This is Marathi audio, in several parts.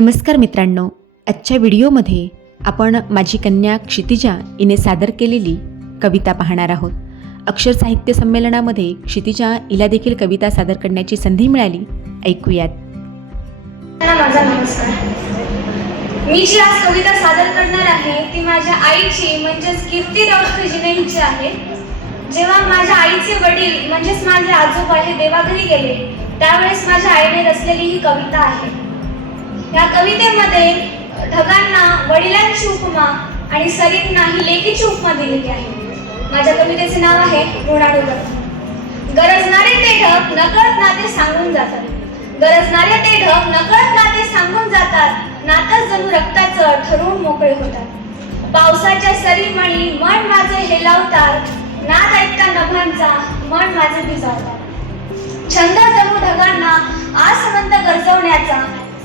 नमस्कार मित्रांनो आजच्या व्हिडिओमध्ये आपण माझी कन्या क्षितिजा हिने सादर केलेली कविता पाहणार आहोत. अक्षर साहित्य संमेलनामध्ये क्षितिजा हिला देखील कविता सादर करण्याची संधी मिळाली. ऐकूयात. माझा नमस्कार. मी जी आज कविता सादर करणार आहे ती माझ्या आईची म्हणजेच कीर्ती राऊत खजिनेची आहे. जेव्हा माझ्या आईचे वडील म्हणजेच माझे आजोबा हे देवाघरी गेले त्यावेळेस माझ्या आईने रचलेली ही कविता आहे. या कवितेमध्ये ढगांना वडिलांची उपमा आणि सरींना ही लेखीची उपमा दिलेली आहे. माझ्या कवितेचे नाव आहे ऋणानुगत गरजणारे ते ढग नकळत नाते सांगून जातात. गरजणारे ते ढग नकळत नाते सांगून जातात. नातच जणू रक्ताचं ठरवून मोकळे होतात. पावसाच्या सरीमणी मन माझे हेलावतात नाद ऐकता नभांचा मन माझे भिजावतात छंद जणू ढगांना आसमंत गरजवण्याचा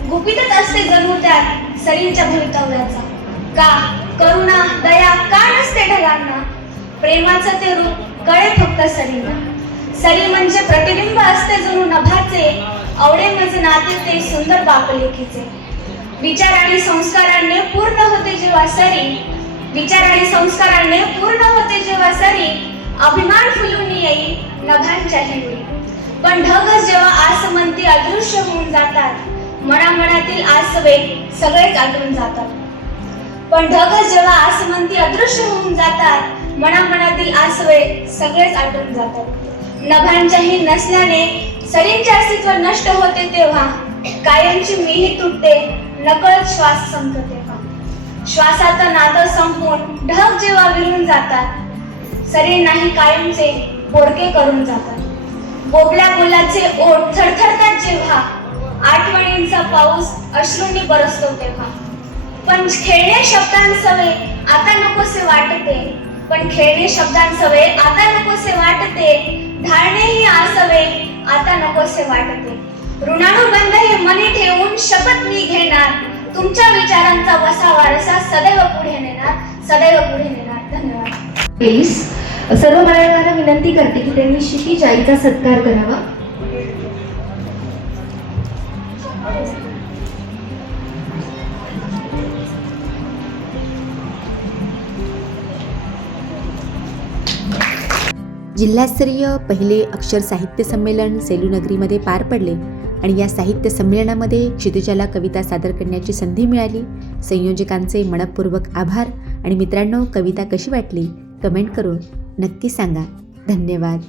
गुपितच असते जणू त्यात सरींच्या भवितव्याचा. का? करुणा दया का नसते ढगांना? प्रेमाचं ते रूप कळे फक्त सरींना. सरी म्हणजे प्रतिबिंब असते जणू नभाचे. आवडे म्हणजे नाते ते सुंदर बापलेखीचे. विचार आणि संस्काराने पूर्ण होते जेव्हा सरी. विचार आणि संस्काराने पूर्ण होते जेव्हा सरी. अभिमान फुलून येईल नभांच्या हिरवी. पण ढगच जेव्हा आसमंती मनामनातील आसवे सगळेच आटून जातात. पण ढगच जेव्हा आसमंती अदृश्य होऊन जातात मनामनातील आसवे सगळेच आटून जातात. नभांच्याही नसल्याने सरींचे अस्तित्व नष्ट होते तेव्हा कायमची मीही तुटते नकळत श्वास संपतो तेव्हा. श्वासाचं नातं संपून ढग जेव्हा विरून जातात सरी नाही कायमचे बोडके करून जातात. बोबल्या बोलाचे ओठ थरथरतात जेव्हा आठवणींचा पाऊस अश्रूंनी बरसतो तेव्हा. पण खेळणे शब्दांसवे आता नकोसे वाटते. पण खेळणे शब्दांसवे आता नकोसे वाटते. धारणे ही आसवे आता नकोसे वाटते. ऋणानुबंध हे मनी ठेवून शपथ मी घेणार. तुमच्या विचारांचा वसा वारसा सदैव पुढे नेणार. सदैव पुढे नेणार. धन्यवाद. प्लीज सर्व मराठवाड्यांना विनंती करते की त्यांनी शिकी जाईचा सत्कार करावा. जिल्हास्तरीय पहिले अक्षर साहित्य संमेलन सेलूनगरीमध्ये पार पडले आणि या साहित्य संमेलनामध्ये क्षितिजाला कविता सादर करण्याची संधी मिळाली. संयोजकांचे मनपूर्वक आभार आणि मित्रांनो कविता कशी वाटली कमेंट करून नक्की सांगा. धन्यवाद.